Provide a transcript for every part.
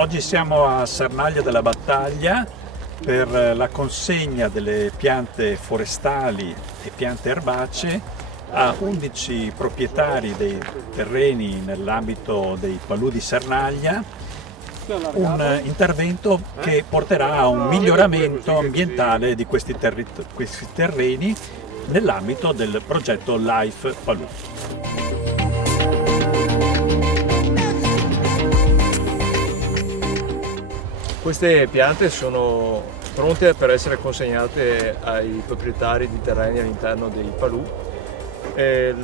Oggi siamo a Sernaglia della Battaglia per la consegna delle piante forestali e piante erbacee a 11 proprietari dei terreni nell'ambito dei Paludi di Sernaglia, un intervento che porterà a un miglioramento ambientale di questi terreni nell'ambito del progetto Life Palù. Queste piante sono pronte per essere consegnate ai proprietari di terreni all'interno dei Palù.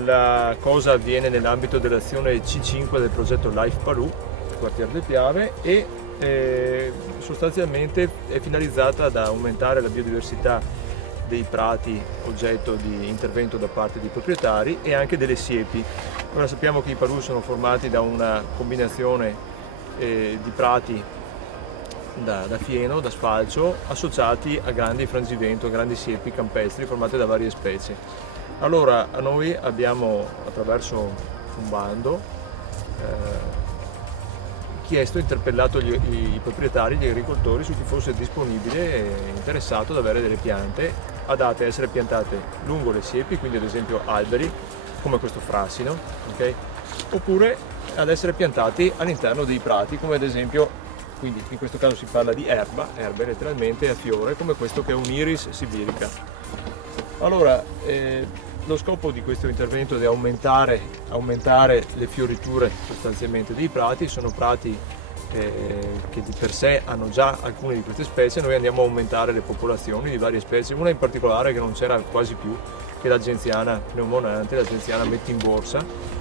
La cosa avviene nell'ambito dell'azione C5 del progetto Life Palù, quartiere del Piave, e sostanzialmente è finalizzata ad aumentare la biodiversità dei prati oggetto di intervento da parte dei proprietari e anche delle siepi. Ora sappiamo che i Palù sono formati da una combinazione di prati da fieno, da sfalcio, associati a grandi frangivento, grandi siepi campestri formate da varie specie. Allora noi abbiamo, attraverso un bando, interpellato i proprietari, gli agricoltori, su chi fosse disponibile e interessato ad avere delle piante adatte a essere piantate lungo le siepi, quindi ad esempio alberi come questo frassino, okay? Oppure ad essere piantati all'interno dei prati, come ad esempio, quindi in questo caso si parla di erbe letteralmente a fiore, come questo che è un iris sibirica. Allora, lo scopo di questo intervento è aumentare le fioriture sostanzialmente dei prati. Sono prati che di per sé hanno già alcune di queste specie. Noi andiamo a aumentare le popolazioni di varie specie, una in particolare che non c'era quasi più, che è l'Agenziana pneumonante, l'Agenziana mette in borsa.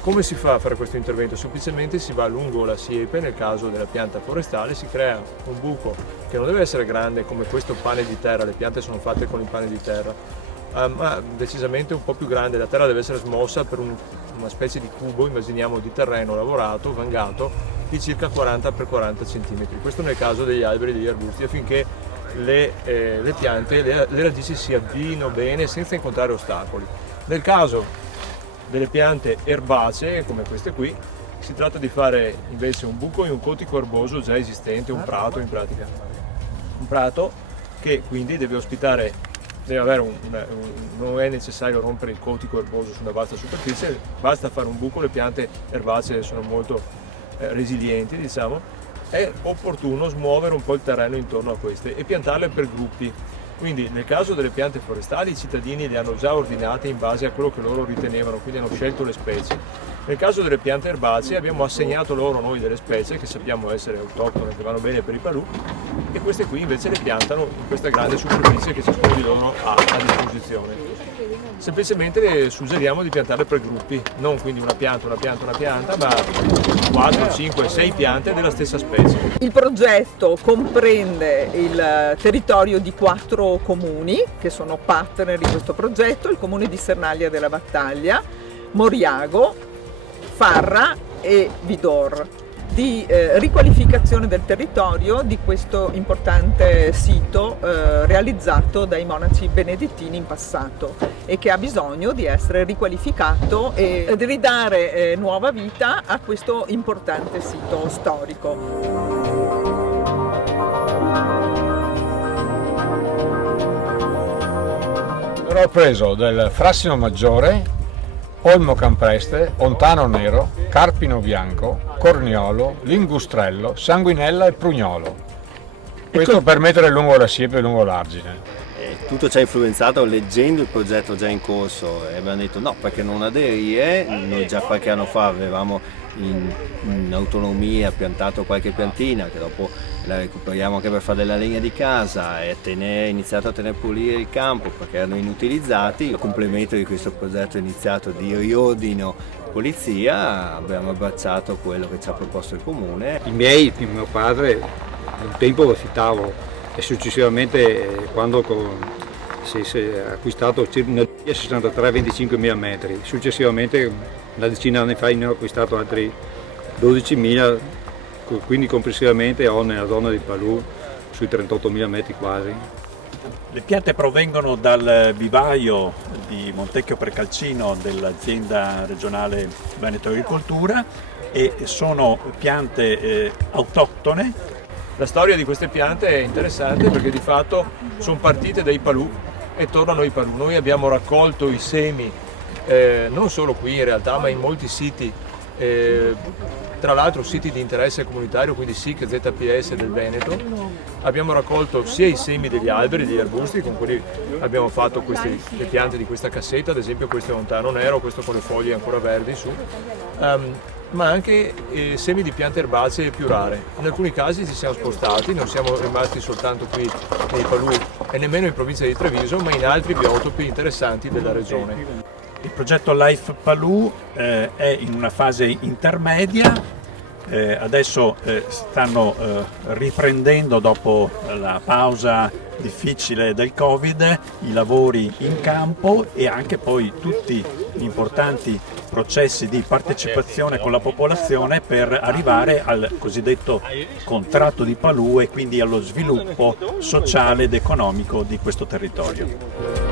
Come si fa a fare questo intervento? Semplicemente si va lungo la siepe, nel caso della pianta forestale, si crea un buco che non deve essere grande come questo pane di terra, le piante sono fatte con il pane di terra, ma decisamente un po' più grande. La terra deve essere smossa per una specie di cubo, immaginiamo, di terreno lavorato, vangato, di circa 40 x 40 cm. Questo nel caso degli alberi e degli arbusti, affinché le piante, le radici si avviino bene senza incontrare ostacoli. Nel caso delle piante erbacee, come queste qui, si tratta di fare invece un buco in un cotico erboso già esistente, un prato in pratica. Un prato che quindi deve ospitare, non è necessario rompere il cotico erboso su una vasta superficie, basta fare un buco. Le piante erbacee sono molto resilienti, diciamo. È opportuno smuovere un po' il terreno intorno a queste e piantarle per gruppi. Quindi nel caso delle piante forestali i cittadini le hanno già ordinate in base a quello che loro ritenevano, quindi hanno scelto le specie. Nel caso delle piante erbacee abbiamo assegnato loro noi delle specie che sappiamo essere autoctone, che vanno bene per i Palù, e queste qui invece le piantano in questa grande superficie che ciascuno di loro ha a disposizione. Semplicemente suggeriamo di piantarle per gruppi, non quindi una pianta, ma 4, 5, 6 piante della stessa specie. Il progetto comprende il territorio di 4 comuni che sono partner di questo progetto: il comune di Sernaglia della Battaglia, Moriago, Farra e Vidor, di riqualificazione del territorio di questo importante sito realizzato dai monaci benedettini in passato e che ha bisogno di essere riqualificato e di ridare nuova vita a questo importante sito storico. Ho preso del frassino maggiore, olmo campreste, ontano nero, carpino bianco, corniolo, lingustrello, sanguinella e prugnolo. Questo per mettere lungo la siepe e lungo l'argine. Tutto ci ha influenzato leggendo il progetto già in corso e abbiamo detto no, perché non aderire. Noi già qualche anno fa avevamo in autonomia piantato qualche piantina che dopo la recuperiamo anche per fare della legna di casa e iniziato a tenere pulire il campo perché erano inutilizzati. A complemento di questo progetto iniziato di riordino polizia abbiamo abbracciato quello che ci ha proposto il comune. Mio padre un tempo affittavo e successivamente quando si è acquistato nel 63 25.000 metri, successivamente una decina di anni fa ne ho acquistato altri 12.000, quindi complessivamente ho nella zona di Palù sui 38.000 metri quasi. Le piante provengono dal vivaio di Montecchio Precalcino dell'azienda regionale Veneto Agricoltura e sono piante autoctone. La storia di queste piante è interessante perché di fatto sono partite dai palù e tornano ai palù. Noi abbiamo raccolto i semi non solo qui in realtà, ma in molti siti, tra l'altro siti di interesse comunitario, quindi SIC, ZPS del Veneto. Abbiamo raccolto sia i semi degli alberi, degli arbusti, con quelli abbiamo fatto le piante di questa cassetta, ad esempio questo è Ontano Nero, questo con le foglie ancora verdi su, ma anche semi di piante erbacee più rare. In alcuni casi ci siamo spostati, non siamo rimasti soltanto qui nei Palù e nemmeno in provincia di Treviso, ma in altri biotopi interessanti della regione. Il progetto Life Palù è in una fase intermedia, adesso stanno riprendendo dopo la pausa difficile del Covid i lavori in campo e anche poi tutti gli importanti processi di partecipazione con la popolazione per arrivare al cosiddetto contratto di Palù e quindi allo sviluppo sociale ed economico di questo territorio.